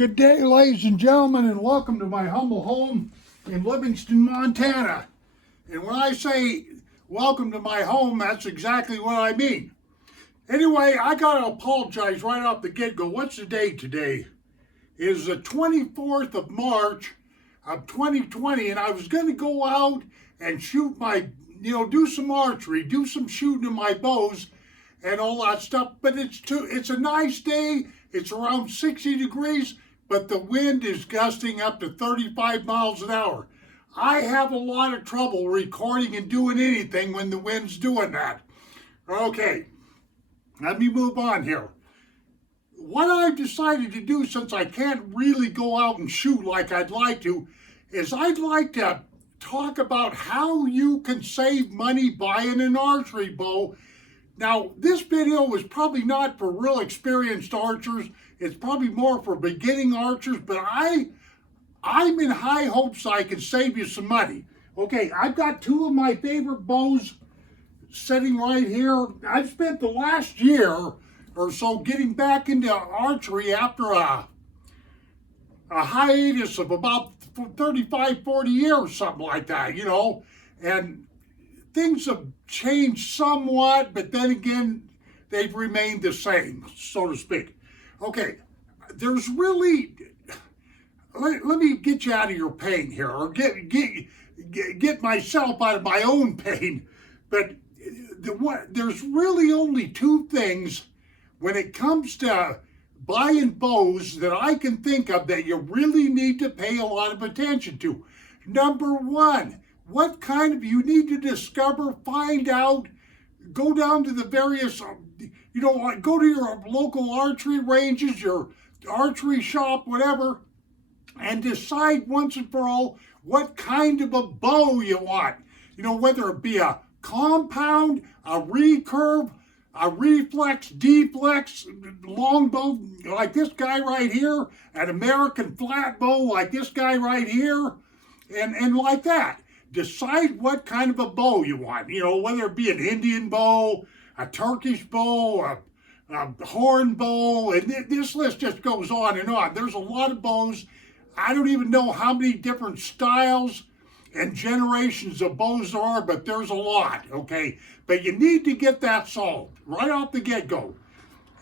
Good day, ladies and gentlemen, and welcome to my humble home in Livingston, Montana. And when I say welcome to my home, that's exactly what I mean. Anyway, I gotta apologize right off the get-go. What's the date today? It is the 24th of March of 2020, and I was gonna go out and shoot do some archery, do some shooting of my bows and all that stuff, but it's a nice day. It's around 60 degrees, but the wind is gusting up to 35 miles an hour. I have a lot of trouble recording and doing anything when the wind's doing that. Okay, let me move on here. What I've decided to do, since I can't really go out and shoot like I'd like to, is I'd like to talk about how you can save money buying an archery bow. Now, this video is probably not for real experienced archers. It's probably more for beginning archers, but I'm in high hopes I can save you some money. Okay, I've got two of my favorite bows sitting right here. I've spent the last year or so getting back into archery after a hiatus of about 35, 40 years, something like that, and things have changed somewhat, but then again, they've remained the same, so to speak. Okay, there's really, let me get you out of your pain here, or get myself out of my own pain. But there's really only two things when it comes to buying bows that I can think of that you really need to pay a lot of attention to. Number one, what kind of, you need to discover, find out, go down to the various, go to your local archery ranges, your archery shop, whatever, and decide once and for all what kind of a bow you want. Whether it be a compound, a recurve, a reflex, deflex, longbow like this guy right here, an American flat bow like this guy right here, and like that. Decide what kind of a bow you want, whether it be an Indian bow, a Turkish bow, a horn bow, and this list just goes on and on. There's a lot of bows. I don't even know how many different styles and generations of bows there are, but there's a lot, okay? But you need to get that solved right off the get-go.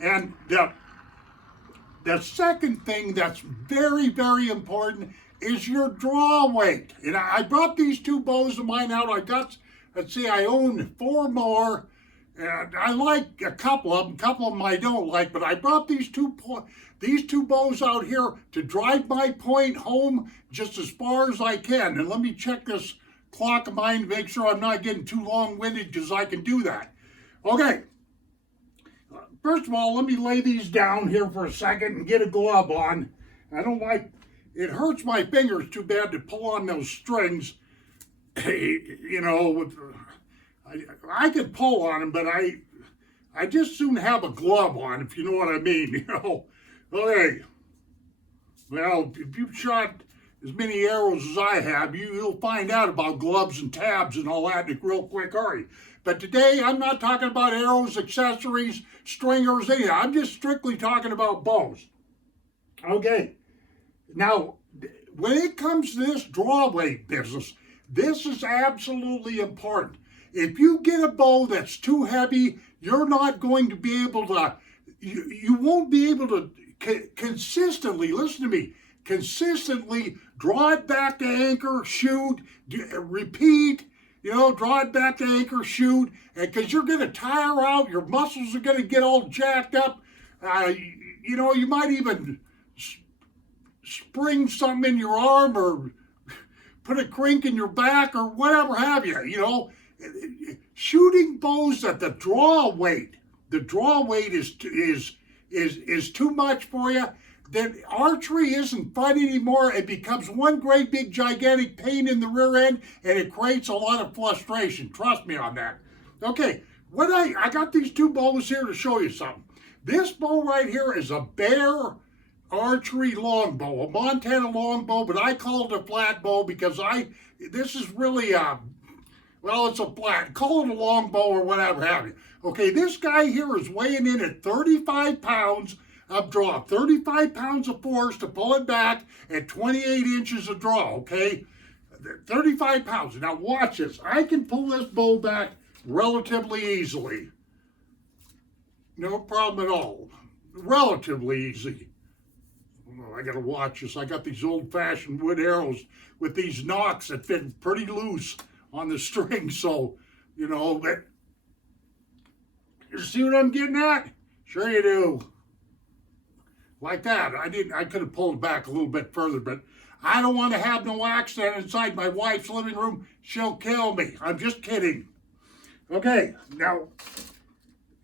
And the second thing that's very, very important is your draw weight. And I brought these two bows of mine out. I own four more. And I like a couple of them I don't like, but I brought these two bows out here to drive my point home just as far as I can. And let me check this clock of mine to make sure I'm not getting too long-winded, because I can do that. Okay. First of all, let me lay these down here for a second and get a glove on. It hurts my fingers too bad to pull on those strings. I can pull on them, but I just soon have a glove on, if you know what I mean. Okay. Well, if you've shot as many arrows as I have, you'll find out about gloves and tabs and all that in a real quick hurry. But today, I'm not talking about arrows, accessories, stringers, anything. I'm just strictly talking about bows. Okay. Now, when it comes to this draw weight business, this is absolutely important. If you get a bow that's too heavy, you're not going to be able to, you won't be able to consistently, listen to me, consistently draw it back to anchor, shoot, repeat, draw it back to anchor, shoot, because you're going to tire out, your muscles are going to get all jacked up. You might even spring something in your arm or put a crink in your back or whatever have you, Shooting bows at the draw weight is too much for you. Then archery isn't fun anymore. It becomes one great big gigantic pain in the rear end, and it creates a lot of frustration. Trust me on that. Okay, I got these two bows here to show you something. This bow right here is a Bear archery longbow, a Montana longbow, but I call it a flat bow because this is really it's a flat. Call it a longbow or whatever have you. Okay, this guy here is weighing in at 35 pounds. of draw, 35 pounds of force to pull it back at 28 inches of draw, okay? 35 pounds. Now watch this. I can pull this bow back relatively easily. No problem at all. Relatively easy. Oh, I gotta watch this. I got these old-fashioned wood arrows with these knocks that fit pretty loose on the string, so, you know, but you see what I'm getting at? Sure you do. Like that. I could have pulled it back a little bit further, but I don't want to have no accident inside my wife's living room. She'll kill me. I'm just kidding. Okay, now,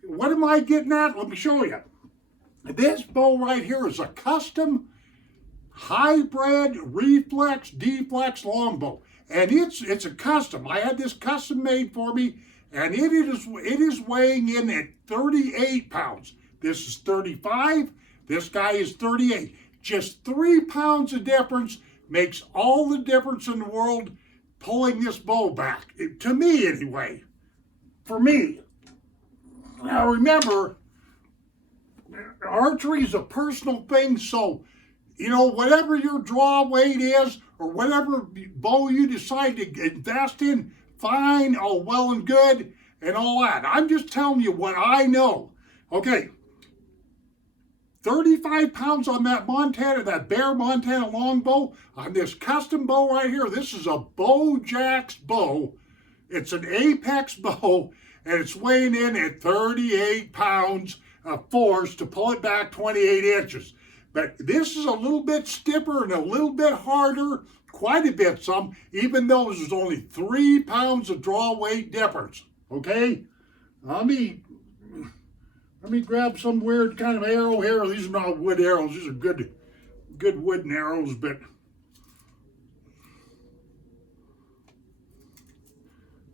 what am I getting at? Let me show you. This bow right here is a custom hybrid reflex deflex longbow, and it's a custom. I had this custom made for me, and it is weighing in at 38 pounds. This is 35. This guy is 38. Just 3 pounds of difference makes all the difference in the world pulling this bow back. To me, anyway. For me. Now remember, archery is a personal thing, so, you know, whatever your draw weight is, or whatever bow you decide to invest in, fine, all well and good, and all that. I'm just telling you what I know. Okay. 35 pounds on that Montana, that Bear Montana longbow, on this custom bow right here. This is a Bowjack's bow. It's an Apex bow, and it's weighing in at 38 pounds of force to pull it back 28 inches. But this is a little bit stiffer and a little bit harder, quite a bit some, even though there's only 3 pounds of draw weight difference. Okay? Let me grab some weird kind of arrow here. These are not wood arrows. These are good wooden arrows, but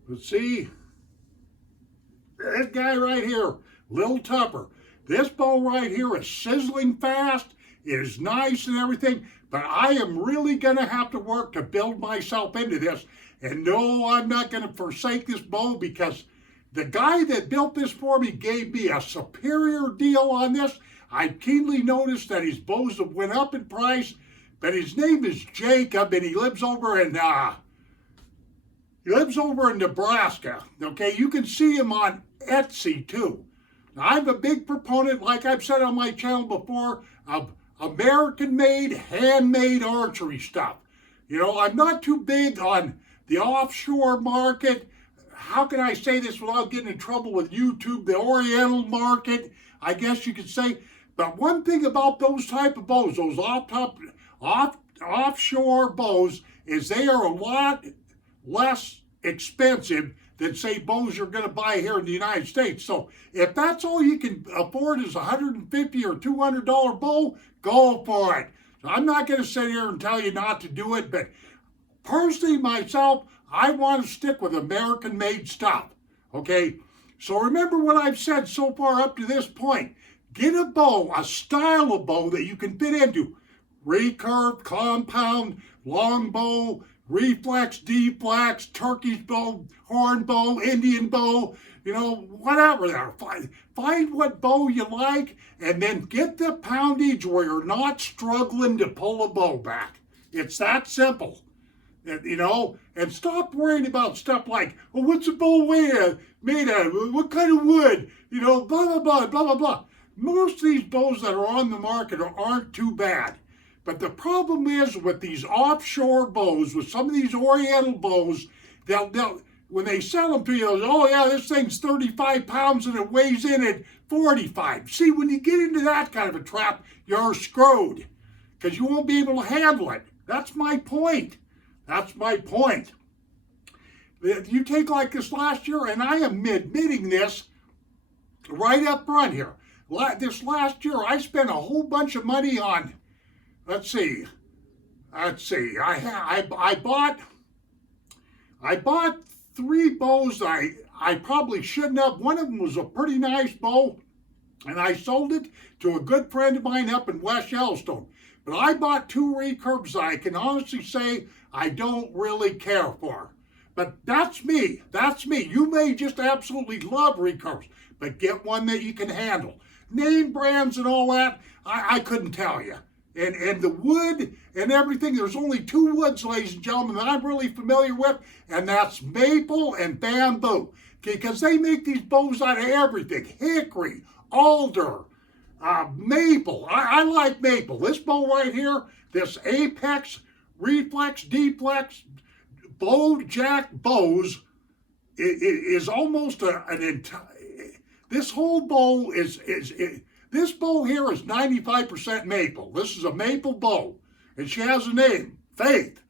let's see. This guy right here, little tougher. This bow right here is sizzling fast. It is nice and everything, but I am really going to have to work to build myself into this. And no, I'm not going to forsake this bow, because the guy that built this for me gave me a superior deal on this. I keenly noticed that his bows have went up in price, but his name is Jacob, and he lives over in Nebraska. Okay, you can see him on Etsy too. Now, I'm a big proponent, like I've said on my channel before, of American-made, handmade archery stuff. You know, I'm not too big on the offshore market. How can I say this without getting in trouble with YouTube? The Oriental market, I guess you could say. But one thing about those type of bows, those offshore bows, is they are a lot less expensive than, say, bows you're going to buy here in the United States. So if that's all you can afford is a $150 or $200 bow, go for it. So I'm not going to sit here and tell you not to do it, but personally myself, I want to stick with American-made stuff, okay? So remember what I've said so far up to this point. Get a bow, a style of bow that you can fit into. Recurve, compound, longbow, reflex, deflex, Turkish bow, horn bow, Indian bow, you know, whatever there. Find what bow you like, and then get the poundage where you're not struggling to pull a bow back. It's that simple. You know, and stop worrying about stuff like, well, what's the bow made out of? What kind of wood? You know, blah, blah, blah, blah, blah, blah. Most of these bows that are on the market aren't too bad. But the problem is with these offshore bows, with some of these Oriental bows, they'll when they sell them to you, they'll, oh yeah, this thing's 35 pounds and it weighs in at 45. See, when you get into that kind of a trap, you're screwed, because you won't be able to handle it. That's my point. That's my point. You take like this last year, and I am admitting this right up front here. This last year, I spent a whole bunch of money on, let's see. I bought 3 bows I probably shouldn't have. One of them was a pretty nice bow, and I sold it to a good friend of mine up in West Yellowstone. But I bought 2 recurves I can honestly say I don't really care for. But that's me. That's me. You may just absolutely love recurves, but get one that you can handle. name brands and all that, I couldn't tell you. And the wood and everything, there's only two woods, ladies and gentlemen, that I'm really familiar with, and that's maple and bamboo. Okay, because they make these bows out of everything. Hickory, alder, maple. I like maple. This bow right here, this Apex, Reflex, Deflex, bow jack bows, is almost an entire. This whole bow this bow here is 95% maple. This is a maple bow, and she has a name, Faith,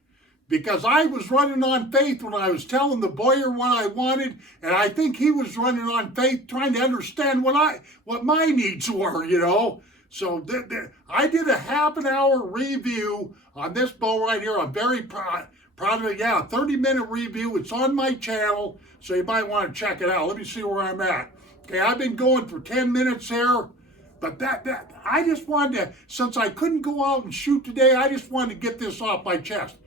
because I was running on faith when I was telling the Boyer what I wanted, and I think he was running on faith trying to understand what my needs were, you know. So I did a half an hour review on this bow right here. I'm very proud of it. Yeah, a 30-minute review. It's on my channel, so you might want to check it out. Let me see where I'm at. Okay, I've been going for 10 minutes here, but I just wanted to, since I couldn't go out and shoot today, I just wanted to get this off my chest.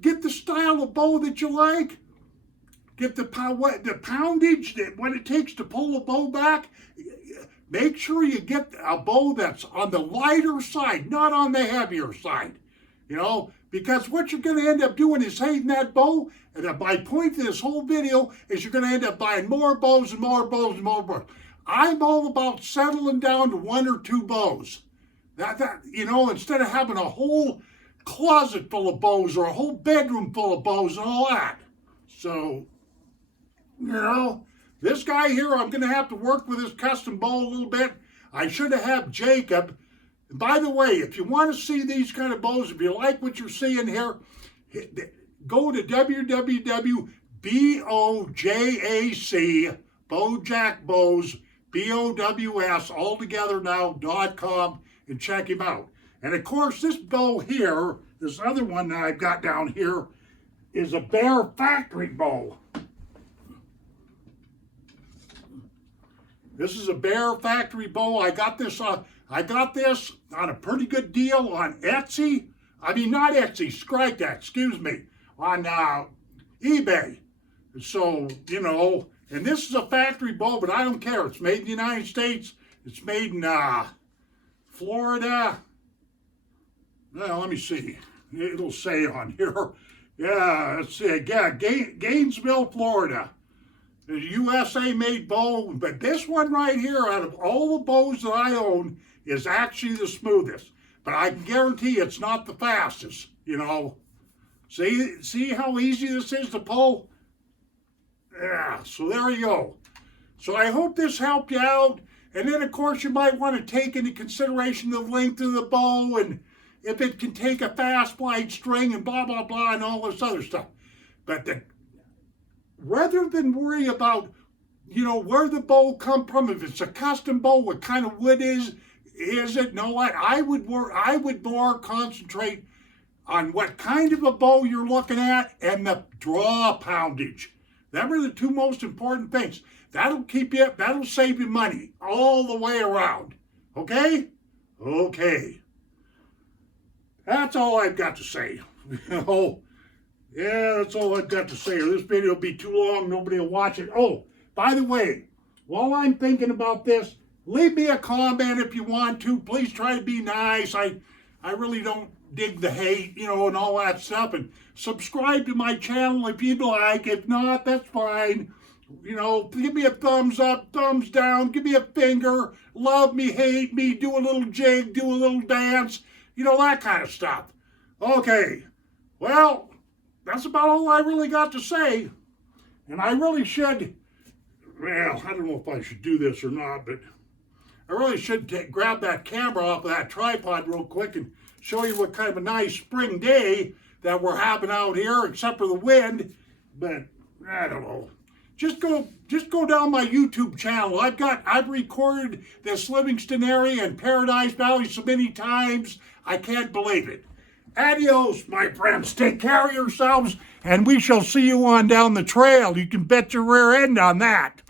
Get the style of bow that you like. Get the poundage, what it takes to pull a bow back. Make sure you get a bow that's on the lighter side, not on the heavier side. You know, because what you're going to end up doing is hating that bow, and my point to this whole video is you're going to end up buying more bows and more bows and more bows. I'm all about settling down to one or two bows. You know, instead of having a whole closet full of bows or a whole bedroom full of bows and all that. So, you know, this guy here, I'm going to have to work with his custom bow a little bit. I should have had Jacob. And by the way, if you want to see these kind of bows, if you like what you're seeing here, go to www.BOJAC, Bojack Bows, BOWS, altogether now.com, and check him out. And of course, this bow here, this other one that I've got down here, is a Bear factory bow. This is a Bear factory bow. I got this on a pretty good deal on Etsy. I mean, not Etsy, strike that, excuse me, on eBay. So, you know, and this is a factory bow, but I don't care. It's made in the United States. It's made in Florida. Well, let me see. It'll say on here. Yeah, let's see. Yeah, Gainesville, Florida. The USA made bow, but this one right here, out of all the bows that I own, is actually the smoothest. But I can guarantee it's not the fastest, you know. See how easy this is to pull? Yeah, so there you go. So I hope this helped you out. And then, of course, you might want to take into consideration the length of the bow and if it can take a fast flight string and blah, blah, blah, and all this other stuff. But rather than worry about, you know, where the bow come from, if it's a custom bow, what kind of wood is it? No, what? I would more concentrate on what kind of a bow you're looking at and the draw poundage. Them are the two most important things. That'll save you money all the way around. Okay? Okay. That's all I've got to say. Oh, yeah, that's all I've got to say. Or this video will be too long. Nobody will watch it. Oh, by the way, while I'm thinking about this, leave me a comment if you want to. Please try to be nice. I really don't dig the hate, you know, and all that stuff. And subscribe to my channel if you'd like. If not, that's fine. You know, give me a thumbs up, thumbs down, give me a finger, love me, hate me, do a little jig, do a little dance, you know, that kind of stuff. Okay, well, that's about all I really got to say. And I really should, well, I don't know if I should do this or not, but I really should grab that camera off of that tripod real quick and show you what kind of a nice spring day that we're having out here, except for the wind. But I don't know. Just go down my YouTube channel. I've recorded this Livingston area and Paradise Valley so many times, I can't believe it. Adios, my friends. Take care of yourselves, and we shall see you on down the trail. You can bet your rear end on that.